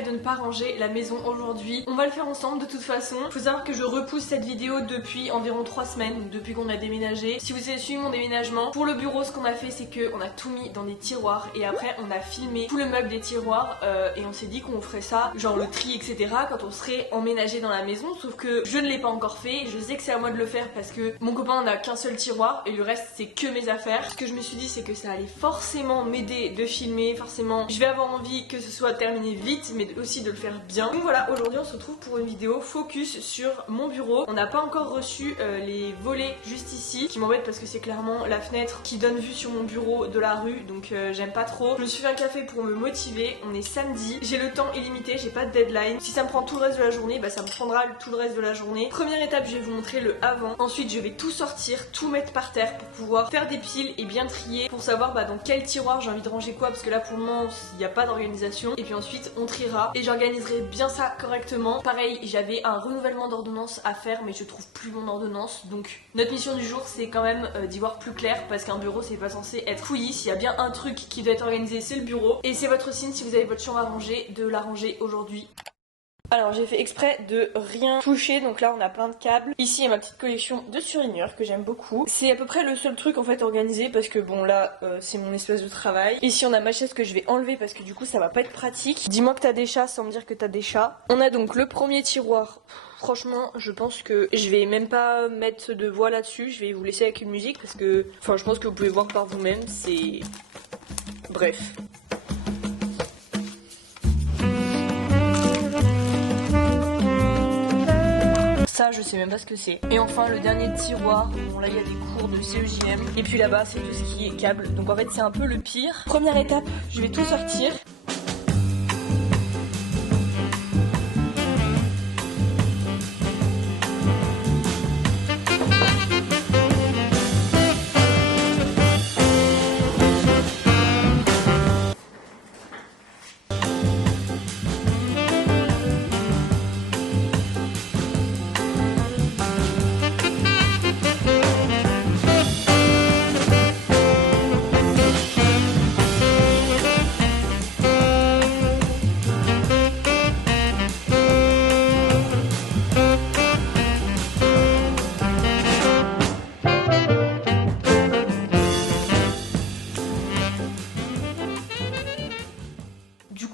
fait de ne pas ranger la maison aujourd'hui. On va le faire ensemble de toute façon. Faut savoir que je repousse cette vidéo depuis environ 3 semaines, depuis qu'on a déménagé. Si vous avez suivi mon déménagement, pour le bureau ce qu'on a fait c'est qu'on a tout mis dans des tiroirs et après on a filmé tout le meuble des tiroirs et on s'est dit qu'on ferait ça, genre le tri etc. quand on serait emménagé dans la maison, sauf que je ne l'ai pas encore fait. Je sais que c'est à moi de le faire parce que mon copain n'a qu'un seul tiroir et le reste c'est que mes affaires. Ce que je me suis dit c'est que ça allait forcément m'aider de filmer, forcément je vais avoir envie que ce soit terminé vite mais aussi de le faire bien. Donc voilà, aujourd'hui on se retrouve pour une vidéo focus sur mon bureau. On n'a pas encore reçu les volets juste ici, qui m'embête parce que c'est clairement la fenêtre qui donne vue sur mon bureau de la rue, donc j'aime pas trop. Je me suis fait un café pour me motiver, on est samedi, j'ai le temps illimité, j'ai pas de deadline. Si ça me prend tout le reste de la journée, bah ça me prendra tout le reste de la journée. Première étape, je vais vous montrer le avant. Ensuite je vais tout sortir, tout mettre par terre pour pouvoir faire des piles et bien trier pour savoir dans quel tiroir j'ai envie de ranger quoi, parce que là pour le moment il n'y a pas d'organisation. Et puis ensuite on triera et j'organiserai bien ça correctement. Pareil, j'avais un renouvellement d'ordonnance à faire mais je trouve plus mon ordonnance, donc notre mission du jour c'est quand même d'y voir plus clair, parce qu'un bureau c'est pas censé être fouillis. S'il y a bien un truc qui doit être organisé c'est le bureau, et c'est votre signe si vous avez votre chambre à ranger de la ranger aujourd'hui. Alors j'ai fait exprès de rien toucher, donc là on a plein de câbles. Ici il y a ma petite collection de surligneurs que j'aime beaucoup. C'est à peu près le seul truc en fait organisé parce que bon là c'est mon espace de travail. Ici on a ma chaise que je vais enlever parce que du coup ça va pas être pratique. Dis-moi que t'as des chats sans me dire que t'as des chats. On a donc le premier tiroir. Franchement je pense que je vais même pas mettre de voix là-dessus, je vais vous laisser avec une musique parce que enfin je pense que vous pouvez voir par vous-même, c'est... Bref. Ça je sais même pas ce que c'est. Et enfin le dernier tiroir, bon là il y a des cours de CEJM. Et puis là-bas c'est tout ce qui est câble. Donc en fait c'est un peu le pire. Première étape, je vais tout sortir.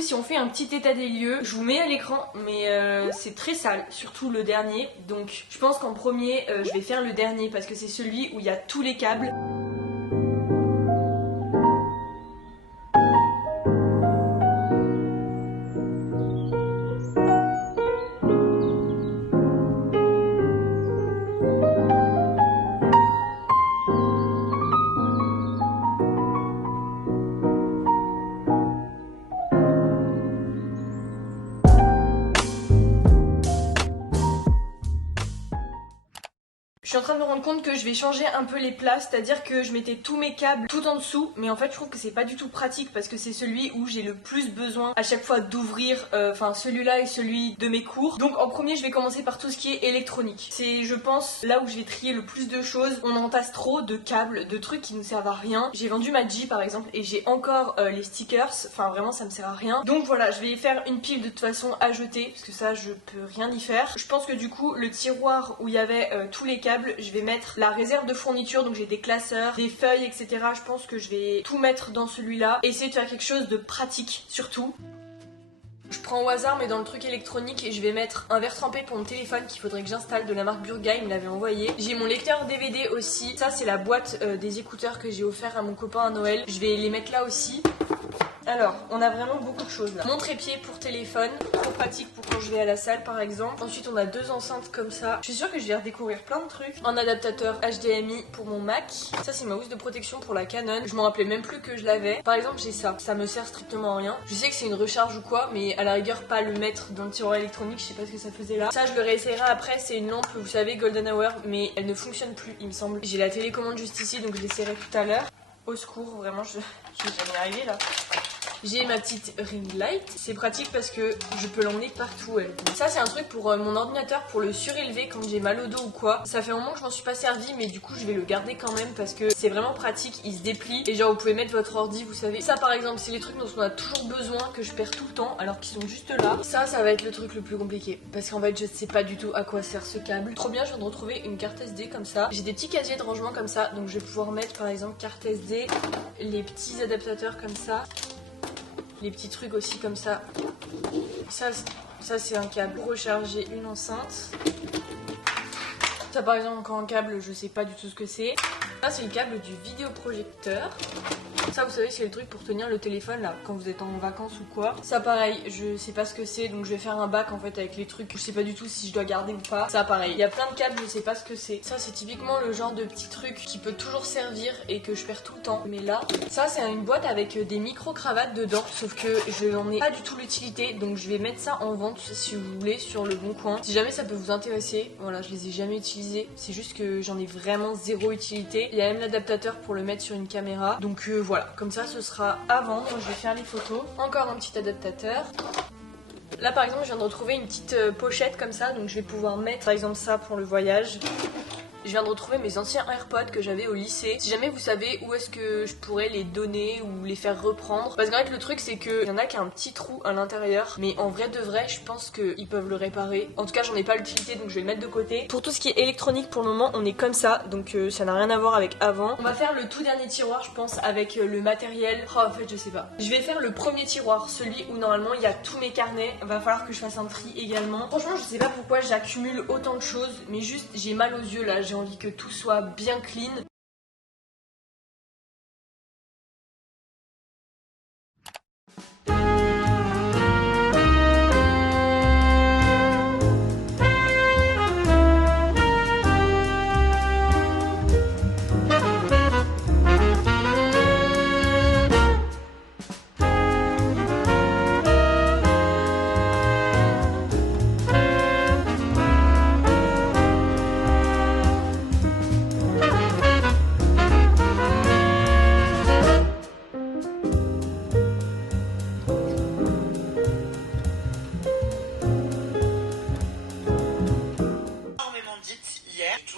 Si on fait un petit état des lieux, je vous mets à l'écran, mais c'est très sale, surtout le dernier. Donc je pense qu'en premier, je vais faire le dernier parce que c'est celui où il y a tous les câbles. Je suis en train de me rendre compte que je vais changer un peu les places, c'est-à-dire que je mettais tous mes câbles tout en dessous, mais en fait je trouve que c'est pas du tout pratique parce que c'est celui où j'ai le plus besoin à chaque fois d'ouvrir, enfin celui-là et celui de mes cours. Donc en premier je vais commencer par tout ce qui est électronique. C'est je pense là où je vais trier le plus de choses. On entasse trop de câbles, de trucs qui ne servent à rien. J'ai vendu ma G par exemple et j'ai encore les stickers, enfin vraiment ça me sert à rien. Donc voilà, je vais faire une pile de toute façon à jeter parce que ça je peux rien y faire. Je pense que du coup le tiroir où il y avait tous les câbles, je vais mettre la réserve de fourniture, donc j'ai des classeurs, des feuilles, etc. Je pense que je vais tout mettre dans celui-là. Essayer de faire quelque chose de pratique surtout. Je prends au hasard mais dans le truc électronique et je vais mettre un verre trempé pour mon téléphone qu'il faudrait que j'installe de la marque Burga, il me l'avait envoyé. J'ai mon lecteur DVD aussi, ça c'est la boîte des écouteurs que j'ai offert à mon copain à Noël. Je vais les mettre là aussi. Alors, on a vraiment beaucoup de choses là. Mon trépied pour téléphone, trop pratique pour quand je vais à la salle par exemple. Ensuite, on a 2 enceintes comme ça. Je suis sûre que je vais redécouvrir plein de trucs. Un adaptateur HDMI pour mon Mac. Ça, c'est ma housse de protection pour la Canon. Je m'en rappelais même plus que je l'avais. Par exemple, j'ai ça. Ça me sert strictement à rien. Je sais que c'est une recharge ou quoi, mais à la rigueur, pas le mettre dans le tiroir électronique. Je sais pas ce que ça faisait là. Ça, je le réessayerai après. C'est une lampe, vous savez, Golden Hour, mais elle ne fonctionne plus, il me semble. J'ai la télécommande juste ici, donc je l'essaierai tout à l'heure. Au secours, vraiment, je vais jamais y arriver là. J'ai ma petite ring light, c'est pratique parce que je peux l'emmener partout elle. Ça c'est un truc pour mon ordinateur pour le surélever quand j'ai mal au dos ou quoi. Ça fait un moment que je m'en suis pas servi mais du coup je vais le garder quand même parce que c'est vraiment pratique, il se déplie et genre vous pouvez mettre votre ordi, vous savez. Ça par exemple c'est les trucs dont on a toujours besoin que je perds tout le temps alors qu'ils sont juste là. Ça va être le truc le plus compliqué parce qu'en fait je sais pas du tout à quoi sert ce câble. Trop bien, je viens de retrouver une carte SD comme ça. J'ai des petits casiers de rangement comme ça donc je vais pouvoir mettre par exemple carte SD, les petits adaptateurs comme ça, les petits trucs aussi comme ça. Ça c'est un câble pour recharger une enceinte. Ça par exemple encore un câble, je sais pas du tout ce que c'est. Ça c'est le câble du vidéoprojecteur. Ça vous savez c'est le truc pour tenir le téléphone là quand vous êtes en vacances ou quoi. Ça pareil je sais pas ce que c'est donc je vais faire un bac en fait avec les trucs. Je sais pas du tout si je dois garder ou pas. Ça pareil il y a plein de câbles je sais pas ce que c'est. Ça c'est typiquement le genre de petit truc qui peut toujours servir et que je perds tout le temps. Mais là ça c'est une boîte avec des micro cravates dedans sauf que je n'en ai pas du tout l'utilité donc je vais mettre ça en vente si vous voulez sur le bon coin. Si jamais ça peut vous intéresser. Voilà je les ai jamais utilisés. C'est juste que j'en ai vraiment zéro utilité. Il y a même l'adaptateur pour le mettre sur une caméra. Donc voilà. Comme ça ce sera à vendre, je vais faire les photos. Encore un petit adaptateur. Là par exemple je viens de retrouver une petite pochette comme ça, donc je vais pouvoir mettre par exemple ça pour le voyage. Je viens de retrouver mes anciens AirPods que j'avais au lycée. Si jamais vous savez où est-ce que je pourrais les donner ou les faire reprendre. Parce qu'en fait le truc c'est qu'il y en a qui a un petit trou à l'intérieur. Mais en vrai de vrai je pense qu'ils peuvent le réparer. En tout cas j'en ai pas l'utilité donc je vais le mettre de côté. Pour tout ce qui est électronique pour le moment on est comme ça. Donc ça n'a rien à voir avec avant. On va faire le tout dernier tiroir je pense avec le matériel. Oh en fait je sais pas. Je vais faire le premier tiroir. Celui où normalement il y a tous mes carnets. Va falloir que je fasse un tri également. Franchement je sais pas pourquoi j'accumule autant de choses. Mais juste j'ai mal aux yeux là. J'ai envie que tout soit bien clean.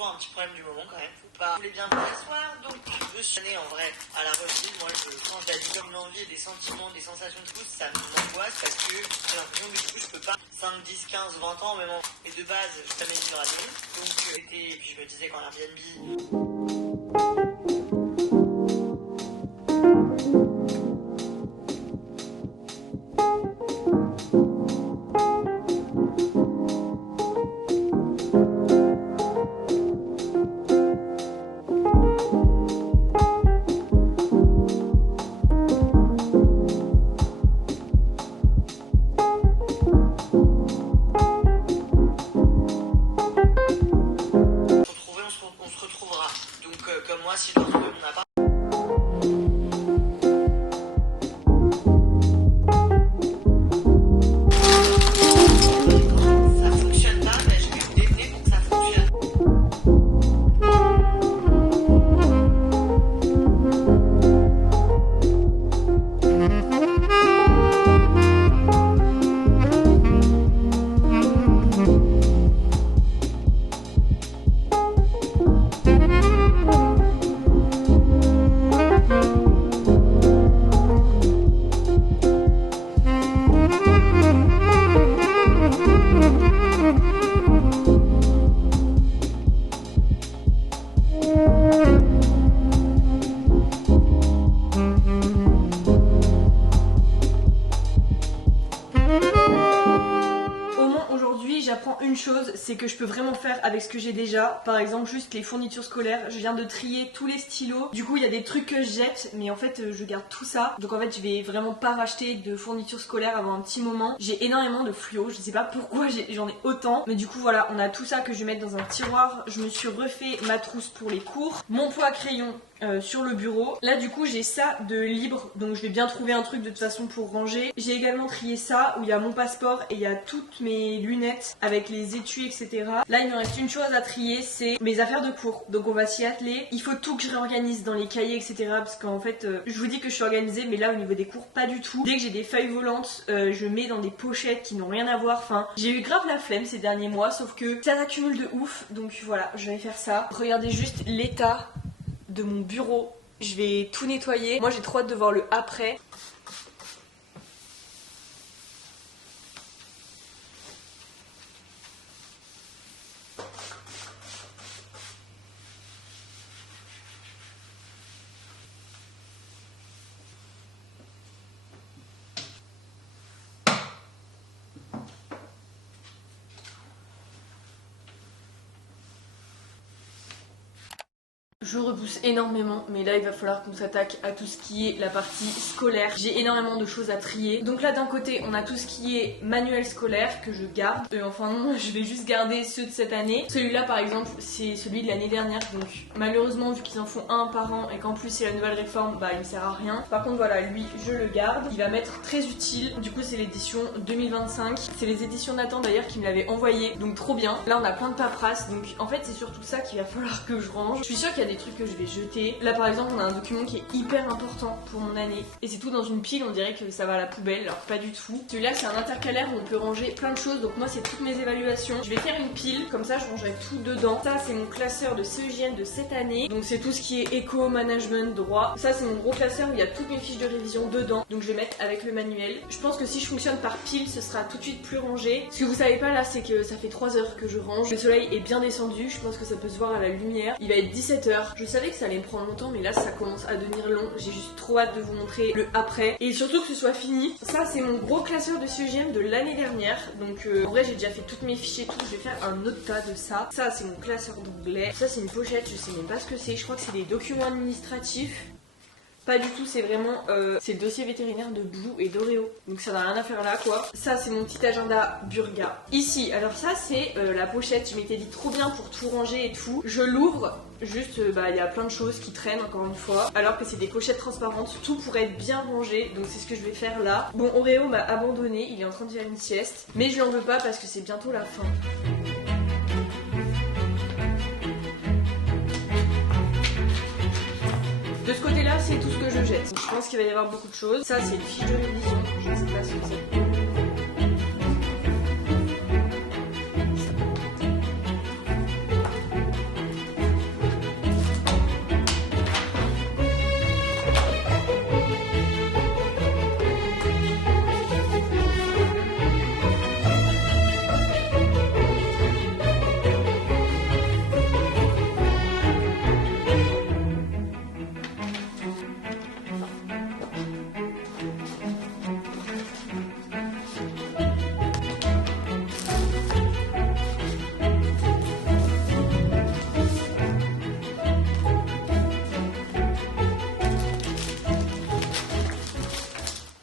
Un petit problème du moment quand même, faut pas. Je voulais bien m'asseoir donc je suis allée en vrai à la revue. Moi quand j'ai comme l'envie, des sentiments, des sensations de tout, ça m'angoisse parce que j'ai l'impression que du coup je peux pas 5, 10, 15, 20 ans même et de base je jamais vivre à Lyon. Donc et puis je me disais qu'en Airbnb. Comme moi, si je dois retrouver mon appart. Ça fonctionne pas, mais je vais vous détenir pour que ça fonctionne. J'apprends une chose, c'est que je peux vraiment faire avec ce que j'ai déjà. Par exemple juste les fournitures scolaires. Je viens de trier tous les stylos. Du coup il y a des trucs que je jette, mais en fait je garde tout ça. Donc en fait je vais vraiment pas racheter de fournitures scolaires avant un petit moment. J'ai énormément de fluo, je sais pas pourquoi j'en ai autant. Mais du coup voilà, on a tout ça que je vais mettre dans un tiroir. Je me suis refait ma trousse pour les cours. Mon pot à crayon sur le bureau. Là du coup j'ai ça de libre, donc je vais bien trouver un truc de toute façon pour ranger. J'ai également trié ça où il y a mon passeport et il y a toutes mes lunettes avec les étuis etc. Là il me reste une chose à trier, c'est mes affaires de cours, donc on va s'y atteler. Il faut tout que je réorganise dans les cahiers etc. parce qu'en fait je vous dis que je suis organisée mais là au niveau des cours pas du tout. Dès que j'ai des feuilles volantes je mets dans des pochettes qui n'ont rien à voir. Enfin j'ai eu grave la flemme ces derniers mois, sauf que ça s'accumule de ouf, donc voilà je vais faire ça. Regardez juste l'état de mon bureau, je vais tout nettoyer. Moi j'ai trop hâte de voir le après. Je repousse énormément, mais là il va falloir qu'on s'attaque à tout ce qui est la partie scolaire. J'ai énormément de choses à trier. Donc là d'un côté on a tout ce qui est manuel scolaire que je garde. Enfin non, je vais juste garder ceux de cette année. Celui-là par exemple c'est celui de l'année dernière, donc malheureusement vu qu'ils en font un par an et qu'en plus c'est la nouvelle réforme, bah il me sert à rien. Par contre voilà, lui je le garde. Il va m'être très utile. Du coup c'est l'édition 2025. C'est les éditions Nathan d'ailleurs qui me l'avaient envoyé, donc trop bien. Là on a plein de paperasses, donc en fait c'est surtout ça qu'il va falloir que je range. Je suis sûre qu'il y a des trucs que je vais jeter. Là par exemple on a un document qui est hyper important pour mon année et c'est tout dans une pile, on dirait que ça va à la poubelle, alors pas du tout. Celui-là c'est un intercalaire où on peut ranger plein de choses, donc moi c'est toutes mes évaluations. Je vais faire une pile, comme ça je rangerai tout dedans. Ça c'est mon classeur de CEGN de cette année, donc c'est tout ce qui est éco, management, droit. Ça c'est mon gros classeur où il y a toutes mes fiches de révision dedans, donc je vais mettre avec le manuel. Je pense que si je fonctionne par pile ce sera tout de suite plus rangé. Ce que vous savez pas là c'est que ça fait 3 heures que je range. Le soleil est bien descendu, je pense que ça peut se voir à la lumière. Il va être 17h. Je savais que ça allait me prendre longtemps mais là ça commence à devenir long. J'ai juste trop hâte de vous montrer le après et surtout que ce soit fini. Ça c'est mon gros classeur de CEGM de l'année dernière, donc en vrai j'ai déjà fait toutes mes fiches et tout. Je vais faire un autre tas de ça. Ça c'est mon classeur d'anglais. Ça c'est une pochette, je sais même pas ce que c'est. Je crois que c'est des documents administratifs. Pas du tout, c'est vraiment c'est le dossier vétérinaire de Blue et d'Oreo, donc ça n'a rien à faire là quoi. Ça c'est mon petit agenda Burga. Ici, alors ça c'est la pochette, je m'étais dit trop bien pour tout ranger et tout. Je l'ouvre, juste il y a plein de choses qui traînent encore une fois, alors que c'est des pochettes transparentes, tout pourrait être bien rangé, donc c'est ce que je vais faire là. Bon, Oreo m'a abandonné, il est en train de faire une sieste, mais je lui en veux pas parce que c'est bientôt la fin. De ce côté-là, c'est tout ce que je jette. Je pense qu'il va y avoir beaucoup de choses. Ça, c'est une fiche de révision. Je ne sais pas ce que c'est.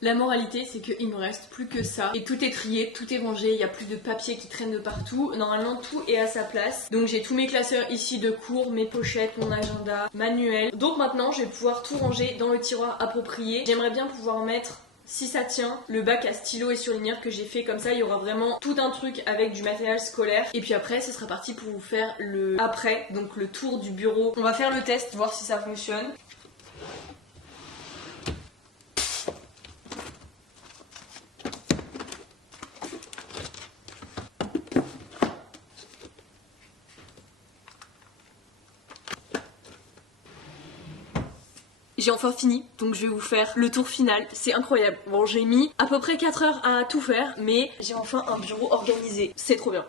La moralité, c'est qu'il me reste plus que ça et tout est trié, tout est rangé, il n'y a plus de papier qui traîne de partout. Normalement tout est à sa place. Donc j'ai tous mes classeurs ici de cours, mes pochettes, mon agenda, manuel. Donc maintenant je vais pouvoir tout ranger dans le tiroir approprié. J'aimerais bien pouvoir mettre, si ça tient, le bac à stylo et surligneur que j'ai fait, comme ça il y aura vraiment tout un truc avec du matériel scolaire. Et puis après ce sera parti pour vous faire le après, donc le tour du bureau. On va faire le test, voir si ça fonctionne. J'ai enfin fini, donc je vais vous faire le tour final, c'est incroyable. Bon, j'ai mis à peu près 4 heures à tout faire, mais j'ai enfin un bureau organisé, c'est trop bien.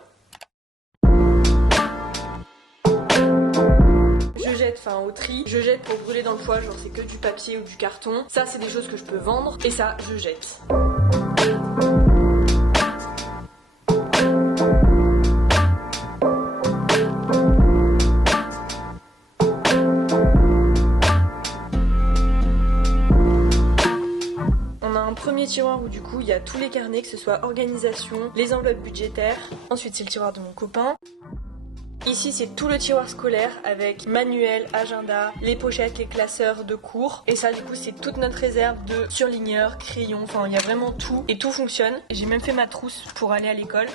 Je jette, au tri, je jette pour brûler dans le foie, genre c'est que du papier ou du carton. Ça c'est des choses que je peux vendre, et ça je jette. Premier tiroir où du coup il y a tous les carnets, que ce soit organisation, les enveloppes budgétaires. Ensuite c'est le tiroir de mon copain. Ici c'est tout le tiroir scolaire avec manuel, agenda, les pochettes, les classeurs de cours. Et ça du coup c'est toute notre réserve de surligneurs, crayons, enfin il y a vraiment tout. Et tout fonctionne. J'ai même fait ma trousse pour aller à l'école.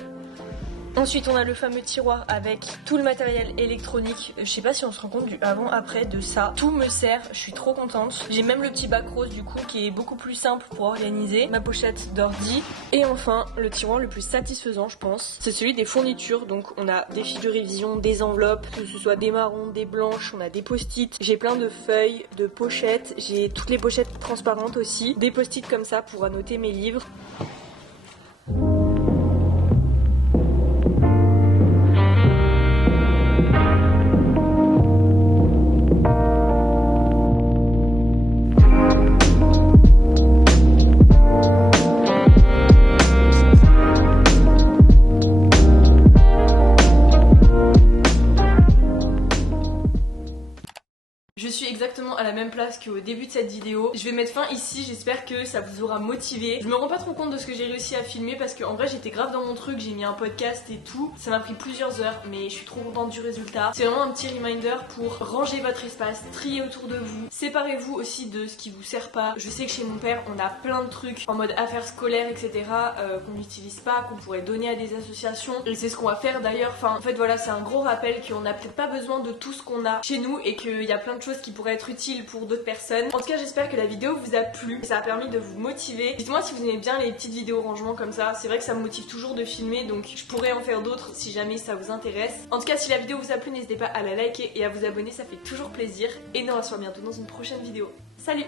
Ensuite on a le fameux tiroir avec tout le matériel électronique. Je sais pas si on se rend compte du avant-après de ça. Tout me sert, je suis trop contente. J'ai même le petit bac rose du coup qui est beaucoup plus simple pour organiser. Ma pochette d'ordi. Et enfin le tiroir le plus satisfaisant je pense, c'est celui des fournitures. Donc on a des fiches de révision, des enveloppes, que ce soit des marrons, des blanches, on a des post-it. J'ai plein de feuilles, de pochettes. J'ai toutes les pochettes transparentes aussi. Des post-it comme ça pour annoter mes livres. Je suis exactement à la même place qu'au début de cette vidéo. Je vais mettre fin ici, j'espère que ça vous aura motivé. Je me rends pas trop compte de ce que j'ai réussi à filmer parce qu'en vrai j'étais grave dans mon truc, j'ai mis un podcast et tout. Ça m'a pris plusieurs heures mais je suis trop contente du résultat. C'est vraiment un petit reminder pour ranger votre espace, trier autour de vous. Séparez-vous aussi de ce qui vous sert pas. Je sais que chez mon père on a plein de trucs en mode affaires scolaires etc. Qu'on n'utilise pas, qu'on pourrait donner à des associations. Et c'est ce qu'on va faire d'ailleurs. Enfin en fait voilà, c'est un gros rappel qu'on n'a peut-être pas besoin de tout ce qu'on a chez nous et qu'il y a plein de choses qui pourraient être utiles pour d'autres personnes. En tout cas j'espère que la vidéo vous a plu, ça a permis de vous motiver. Dites-moi si vous aimez bien les petites vidéos rangement comme ça, c'est vrai que ça me motive toujours de filmer donc je pourrais en faire d'autres si jamais ça vous intéresse. En tout cas si la vidéo vous a plu n'hésitez pas à la liker et à vous abonner, ça fait toujours plaisir et nous on se revoit bientôt dans une prochaine vidéo. Salut!